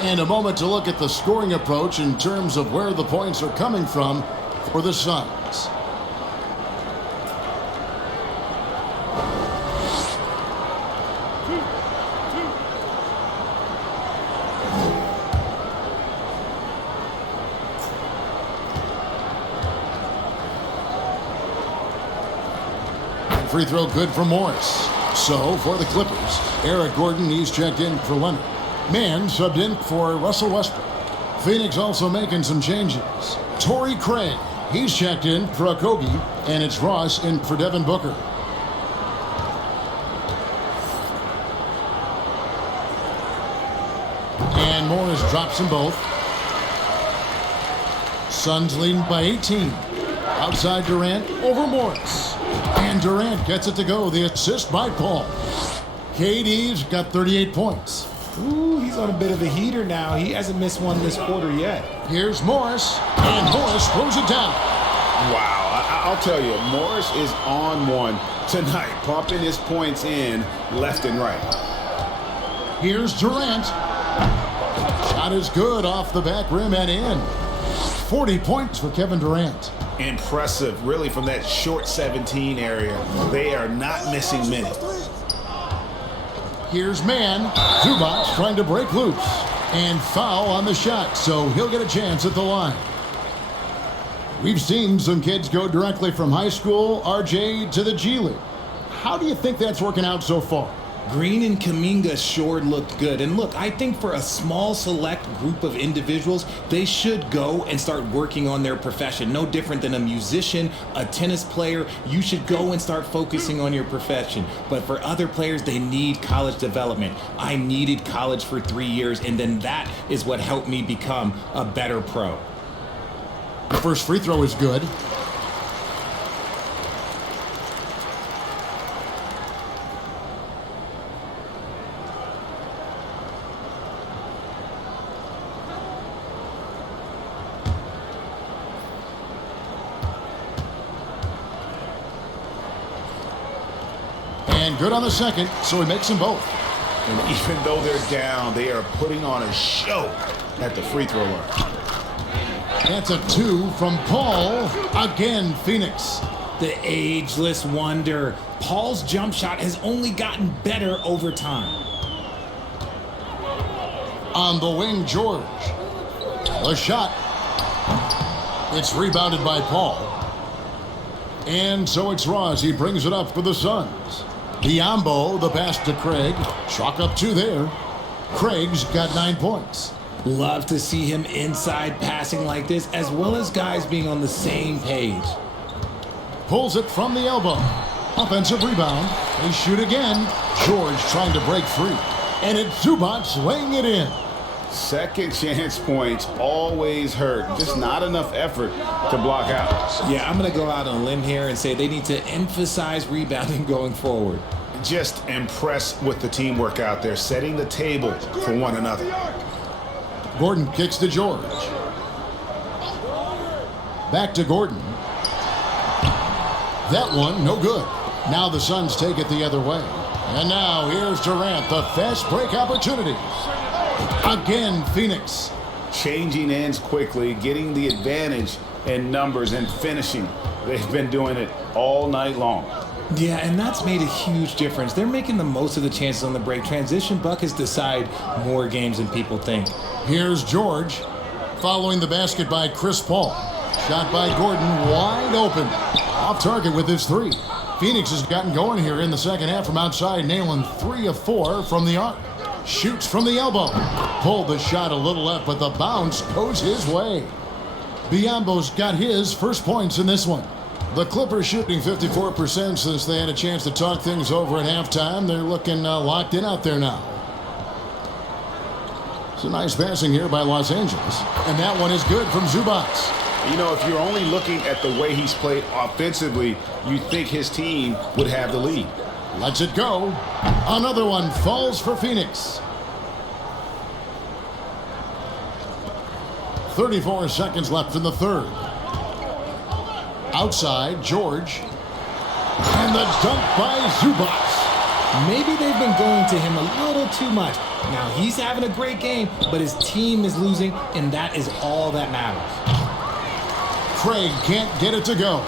And a moment to look at the scoring approach in terms of where the points are coming from for the Suns. Free throw good for Morris. So, for the Clippers, Eric Gordon, he's checked in for Leonard. Mann subbed in for Russell Westbrook. Phoenix also making some changes. Torrey Craig, he's checked in for Okogie, and it's Ross in for Devin Booker. And Morris drops them both. Suns leading by 18. Outside Durant over Morris. And Durant gets it to go. The assist by Paul. KD's got 38 points. Ooh, he's on a bit of a heater now. He hasn't missed one this quarter yet. Here's Morris. And Morris throws it down. Wow, I'll tell you, Morris is on one tonight, pumping his points in left and right. Here's Durant. Shot is good off the back rim and in. 40 points for Kevin Durant. Impressive, really, from that short 17 area. They are not missing many. Here's Mann. Zubac trying to break loose. And foul on the shot, so he'll get a chance at the line. We've seen some kids go directly from high school, RJ, to the G League. How do you think that's working out so far? Green and Kuminga sure looked good. And look, I think for a small select group of individuals, they should go and start working on their profession. No different than a musician, a tennis player. You should go and start focusing on your profession. But for other players, they need college development. I needed college for 3 years, and then that is what helped me become a better pro. The first free throw is good. And good on the second, so he makes them both. And even though they're down, they are putting on a show at the free throw line. That's a 2 from Paul. Again, Phoenix. The ageless wonder. Paul's jump shot has only gotten better over time. On the wing, George. The shot. It's rebounded by Paul. And so it's Ross. He brings it up for the Suns. Biyombo, the pass to Craig. Chalk up 2 there. Craig's got 9 points. Love to see him inside passing like this, as well as guys being on the same page. Pulls it from the elbow. Offensive rebound. They shoot again. George trying to break free. And it's Zubac laying it in. Second chance points always hurt. Just not enough effort to block out. Yeah, I'm going to go out on a limb here and say they need to emphasize rebounding going forward. Just impressed with the teamwork out there, setting the table for one another. Gordon kicks to George. Back to Gordon. That one, no good. Now the Suns take it the other way. And now here's Durant, the fast break opportunity. Again, Phoenix. Changing ends quickly, getting the advantage in numbers and finishing. They've been doing it all night long. Yeah, and that's made a huge difference. They're making the most of the chances on the break. Transition buckets decide more games than people think. Here's George. following the basket by Chris Paul. Shot by Gordon, wide open. Off target with his three. Phoenix has gotten going here in the second half from outside, nailing 3 of 4 from the arc. Shoots from the elbow. Pulled the shot a little left, but the bounce goes his way. Biyombo's got his first points in this one. The Clippers shooting 54% since they had a chance to talk things over at halftime. They're looking locked in out there now. It's a nice passing here by Los Angeles. And that one is good from Zubac. You know, if you're only looking at the way he's played offensively, you think his team would have the lead. Lets it go. Another one falls for Phoenix. 34 seconds left in the third. Outside, George. And the dunk by Zubac. Maybe they've been going to him a little too much. Now, he's having a great game, but his team is losing, and that is all that matters. Craig can't get it to go.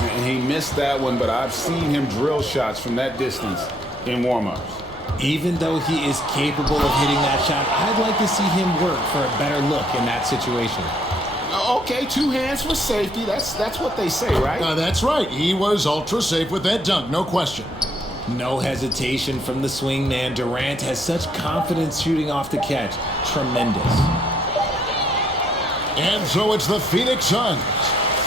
And he missed that one, but I've seen him drill shots from that distance in warm-ups. Even though he is capable of hitting that shot, I'd like to see him work for a better look in that situation. Okay, 2 hands for safety. That's what they say, right? That's right. He was ultra safe with that dunk, no question. No hesitation from the swing man. Durant has such confidence shooting off the catch. Tremendous. And so it's the Phoenix Suns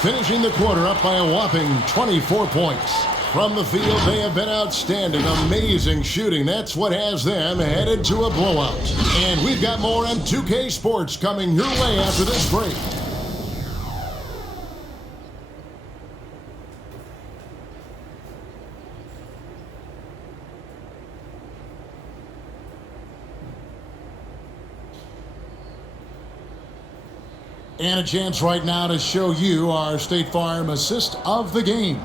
finishing the quarter up by a whopping 24 points. From the field, they have been outstanding. Amazing shooting. That's what has them headed to a blowout. And we've got more on 2K Sports coming your way after this break. And a chance right now to show you our State Farm assist of the game.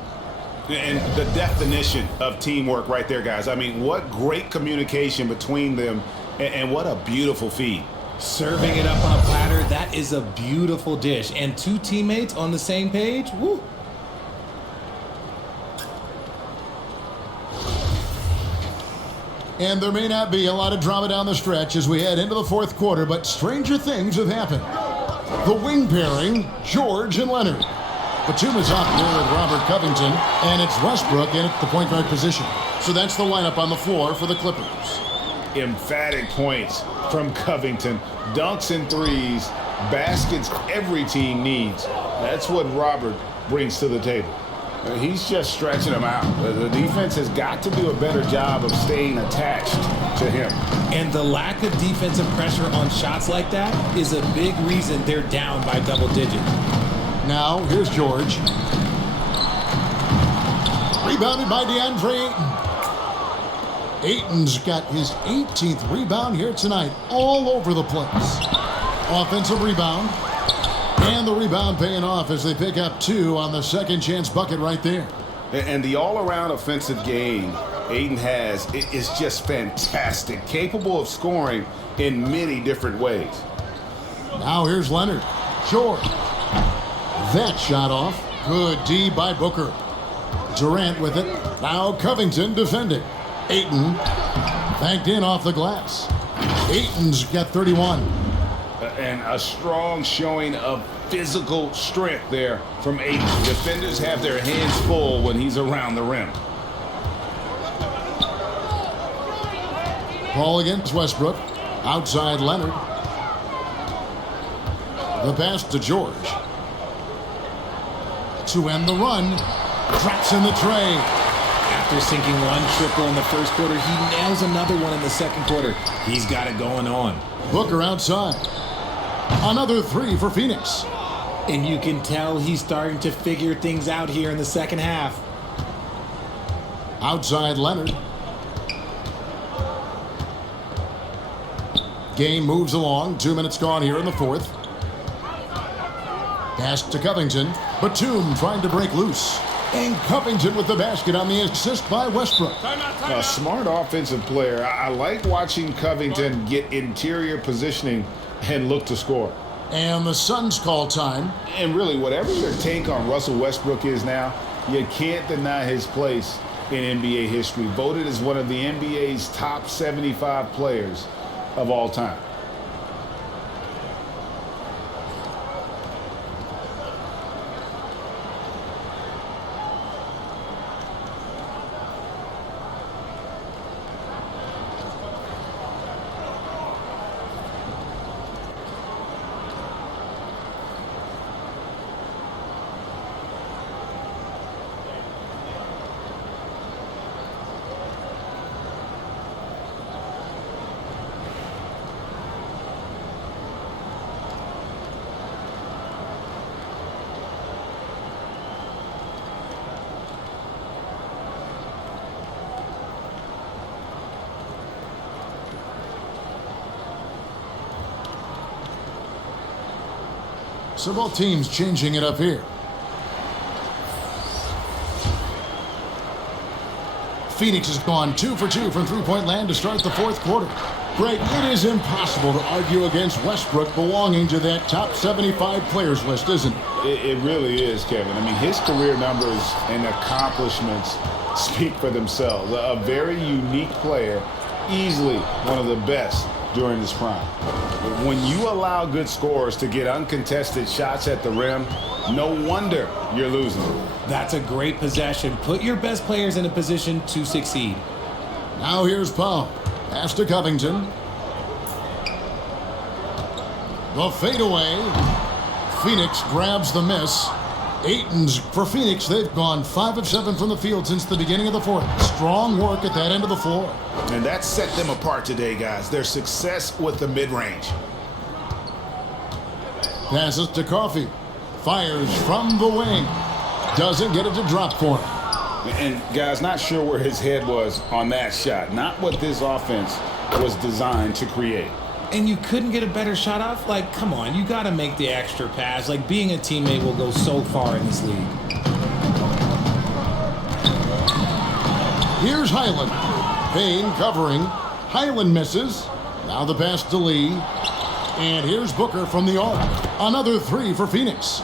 And the definition of teamwork right there, guys. I mean, what great communication between them, and what a beautiful feed. Serving it up on a platter, that is a beautiful dish. And 2 teammates on the same page, woo. And there may not be a lot of drama down the stretch as we head into the fourth quarter, but stranger things have happened. The wing pairing, George and Leonard. Batum is out there with Robert Covington, and it's Westbrook in at the point guard position. So that's the lineup on the floor for the Clippers. Emphatic points from Covington. Dunks and threes, baskets every team needs. That's what Robert brings to the table. He's just stretching them out. The defense has got to do a better job of staying attached to him. And the lack of defensive pressure on shots like that is a big reason they're down by double digits. Now, here's George. Rebounded by DeAndre Ayton. Ayton's got his 18th rebound here tonight, all over the place. Offensive rebound. And the rebound paying off as they pick up 2 on the second chance bucket right there. And the all-around offensive game Ayton has is just fantastic, capable of scoring in many different ways. Now here's Leonard. George. That shot off. Good D by Booker. Durant with it. Now Covington defending. Ayton banked in off the glass. Ayton's got 31. And a strong showing of physical strength there from Ayton. Defenders have their hands full when he's around the rim. Paul against Westbrook. Outside Leonard. The pass to George. To end the run. Drops in the tray. After sinking 1 triple in the first quarter, he nails another one in the second quarter. He's got it going on. Booker outside. Another 3 for Phoenix. And you can tell he's starting to figure things out here in the second half. Outside Leonard. Game moves along. 2 minutes gone here in the fourth. Pass to Covington. Batum trying to break loose. And Covington with the basket on the assist by Westbrook. A smart offensive player. I like watching Covington get interior positioning and look to score. And the Suns call time. And really, whatever your take on Russell Westbrook is now, you can't deny his place in NBA history. Voted as one of the NBA's top 75 players of all time. So both teams changing it up here. Phoenix has gone 2 for 2 from three-point land to start the fourth quarter. Greg, it is impossible to argue against Westbrook belonging to that top 75 players list, isn't it? It really is, Kevin. I mean, his career numbers and accomplishments speak for themselves. A very unique player, easily one of the best during his prime. When you allow good scorers to get uncontested shots at the rim, no wonder you're losing. That's a great possession. Put your best players in a position to succeed. Now here's Paul. Pass to Covington. The fadeaway. Phoenix grabs the miss. Ayton's for Phoenix. They've gone 5 of 7 from the field since the beginning of the fourth. Strong work at that end of the floor. And that set them apart today, guys. Their success with the mid-range. Passes to Coffey. Fires from the wing. Doesn't get it to drop for him. And, guys, not sure where his head was on that shot. Not what this offense was designed to create. And you couldn't get a better shot off? Like, come on, you got to make the extra pass. Like, being a teammate will go so far in this league. Here's Highland. Payne covering. Highland misses. Now the pass to Lee. And here's Booker from the arc. Another 3 for Phoenix.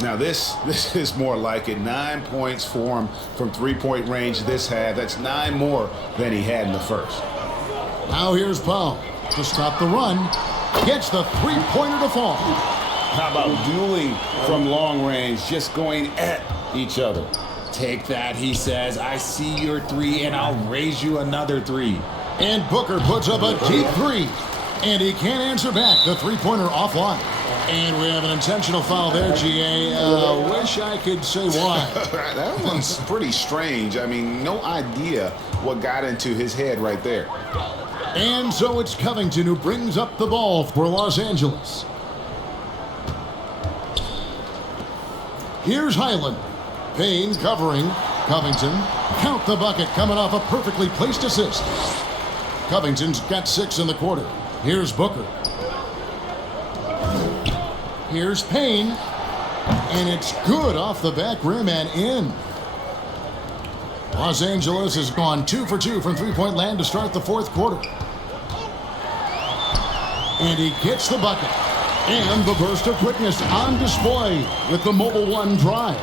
Now this is more like it. 9 points for him from three-point range this half. That's 9 more than he had in the first. Now here's Paul to stop the run. Gets the three-pointer to fall. How about dueling from long range, just going at each other? Take that, he says. I see your 3, and I'll raise you another 3. And Booker puts up a deep 3. And he can't answer back. The three-pointer offline. And we have an intentional foul there, GA. Wish I could say why. That one's pretty strange. I mean, no idea what got into his head right there. And so it's Covington who brings up the ball for Los Angeles. Here's Highland. Payne covering. Covington. Count the bucket coming off a perfectly placed assist. Covington's got 6 in the quarter. Here's Booker. Here's Payne. And it's good off the back rim and in. Los Angeles has gone 2 for 2 from three-point land to start the fourth quarter. And he gets the bucket. And the burst of quickness on display with the Mobile One drive.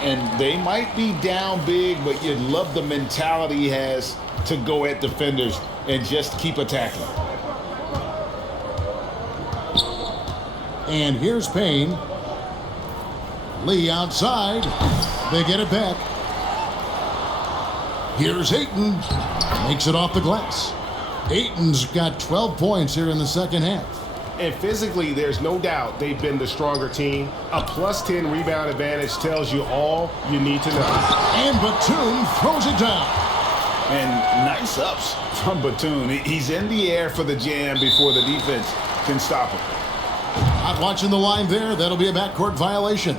And they might be down big, but you'd love the mentality he has to go at defenders and just keep attacking. And here's Payne. Lee outside. They get it back. Here's Ayton. Makes it off the glass. Ayton's got 12 points here in the second half. And physically, there's no doubt they've been the stronger team. A +10 rebound advantage tells you all you need to know. And Batum throws it down. And nice ups from Batum. He's in the air for the jam before the defense can stop him. Not watching the line there. That'll be a backcourt violation.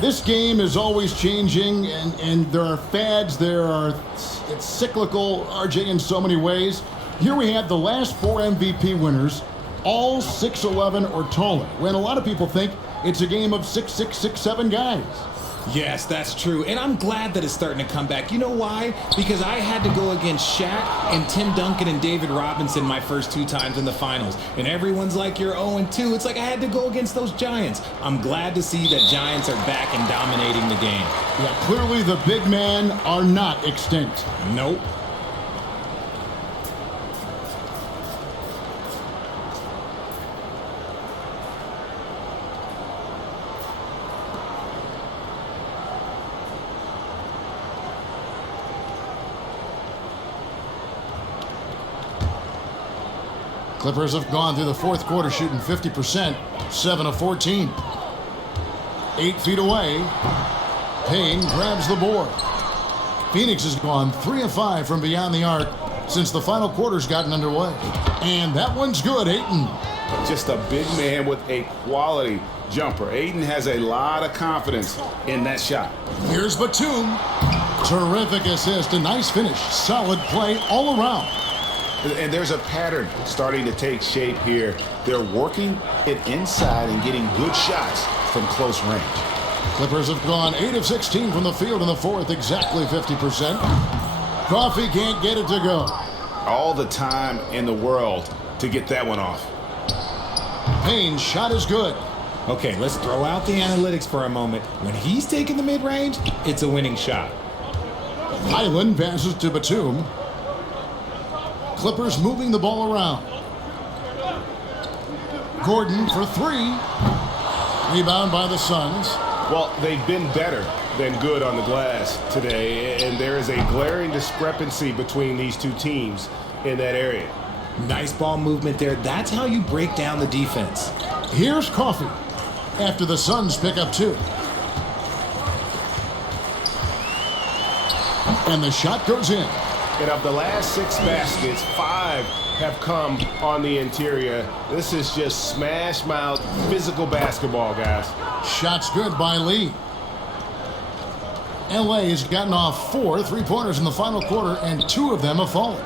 This game is always changing, and there are fads. It's cyclical, RJ, in so many ways. Here we have the last 4 MVP winners, all 6'11" or taller, when a lot of people think it's a game of 6'6", 6'7" guys. Yes, that's true. And I'm glad that it's starting to come back. You know why? Because I had to go against Shaq and Tim Duncan and David Robinson my first 2 times in the finals. And everyone's like, you're 0-2. It's like I had to go against those Giants. I'm glad to see that Giants are back and dominating the game. Yeah, clearly the big men are not extinct. Nope. Clippers have gone through the fourth quarter shooting 50%, 7 of 14. 8 feet away. Payne grabs the board. Phoenix has gone 3 of 5 from beyond the arc since the final quarter's gotten underway. And that one's good, Ayton. Just a big man with a quality jumper. Ayton has a lot of confidence in that shot. Here's Batum. Terrific assist, a nice finish. Solid play all around. And there's a pattern starting to take shape here. They're working it inside and getting good shots from close range. Clippers have gone 8 of 16 from the field in the fourth, exactly 50%. Coffee can't get it to go. All the time in the world to get that one off. Payne's shot is good. Okay, let's throw out the analytics for a moment. When he's taking the mid-range, it's a winning shot. Highland passes to Batum. Clippers moving the ball around. Gordon for three. Rebound by the Suns. Well, they've been better than good on the glass today, and there is a glaring discrepancy between these two teams in that area. Nice ball movement there. That's how you break down the defense. Here's Coffee after the Suns pick up two. And the shot goes in. And of the last 6 baskets, 5 have come on the interior. This is just smash mouth physical basketball, guys. Shots good by Lee. LA has gotten off 4 3-pointers in the final quarter, and 2 of them have fallen.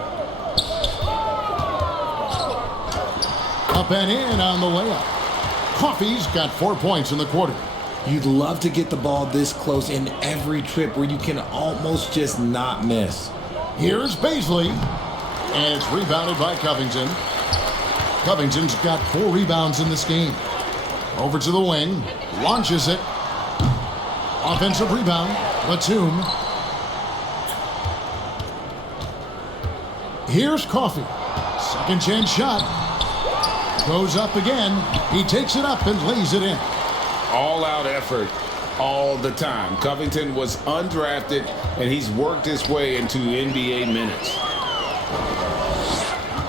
Up and in on the layup. Coffee's got 4 points in the quarter. You'd love to get the ball this close in every trip where you can almost just not miss. Here's Baisley, and it's rebounded by Covington. Covington's got 4 rebounds in this game. Over to the wing, launches it. Offensive rebound, Batum. Here's Coffee. Second chance shot. Goes up again. He takes it up and lays it in. All-out effort all the time. Covington was undrafted, and he's worked his way into NBA minutes.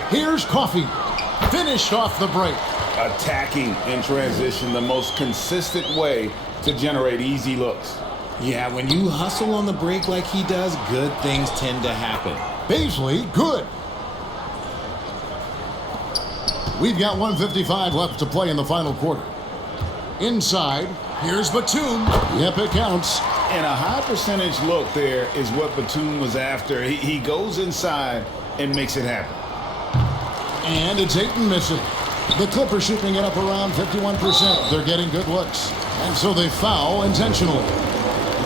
Here's Coffee. Finished off the break. Attacking in transition, the most consistent way to generate easy looks. Yeah, when you hustle on the break like he does, good things tend to happen. Baisley, good. We've got 1:55 left to play in the final quarter. Inside, here's Batum. Yep, it counts. And a high percentage look there is what Batum was after. He goes inside and makes it happen. And it's Ayton missing. The Clippers shooting it up around 51%. They're getting good looks. And so they foul intentionally.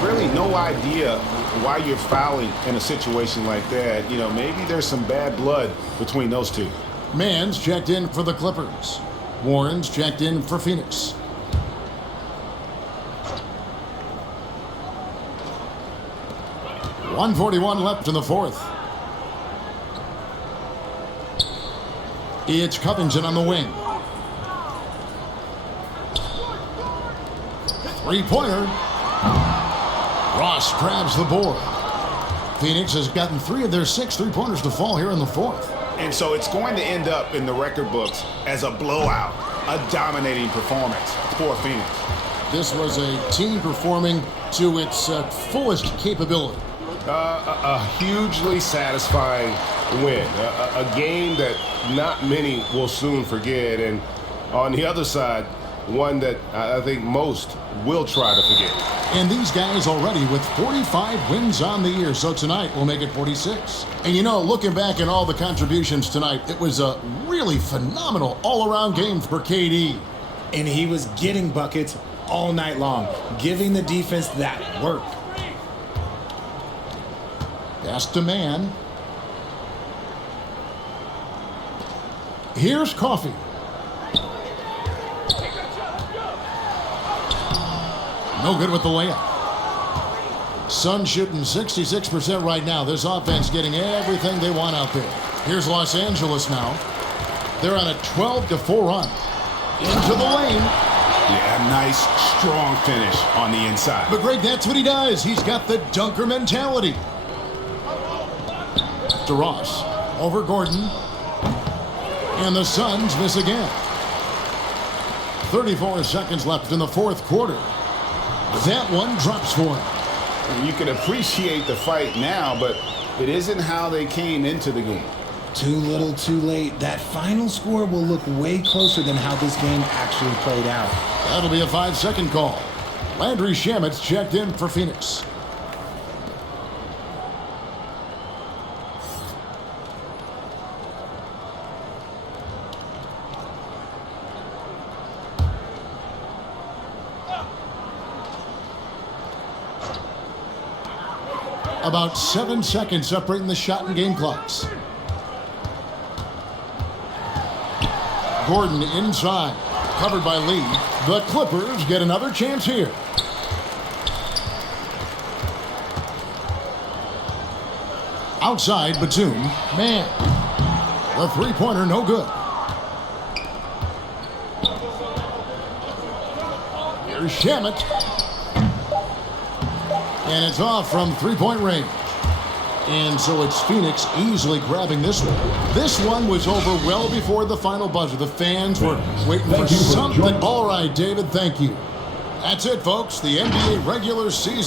Really no idea why you're fouling in a situation like that. You know, maybe there's some bad blood between those two. Mann's checked in for the Clippers. Warren's checked in for Phoenix. .141 left in the fourth. It's Covington on the wing. Three-pointer. Ross grabs the board. Phoenix has gotten 3 of their 6 three-pointers to fall here in the fourth. And so it's going to end up in the record books as a blowout, a dominating performance for Phoenix. This was a team performing to its fullest capability. A hugely satisfying win, a game that not many will soon forget, and on the other side, one that I think most will try to forget. And these guys already with 45 wins on the year, so tonight will make it 46. And you know, looking back at all the contributions tonight, it was a really phenomenal all-around game for KD. And he was getting buckets all night long, giving the defense that work. Pass to Man. Here's Coffee. No good with the layup. Suns shooting 66% right now. This offense getting everything they want out there. Here's Los Angeles now. They're on a 12-4 run. Into the lane. Yeah, nice, strong finish on the inside. But Greg, that's what he does. He's got the dunker mentality. To Ross. Over Gordon. And the Suns miss again. 34 seconds left in the fourth quarter. That one drops for him. You can appreciate the fight now, but it isn't how they came into the game. Too little, too late. That final score will look way closer than how this game actually played out. That'll be a 5-second call. Landry Shamit's checked in for Phoenix. About 7 seconds separating the shot and game clocks. Gordon inside, covered by Lee. The Clippers get another chance here. Outside, Batum. Man, the three-pointer no good. Here's Shamet. And it's off from three-point range. And so it's Phoenix easily grabbing this one. This one was over well before the final buzzer. The fans were waiting for something. All right, David, thank you. That's it, folks. The NBA regular season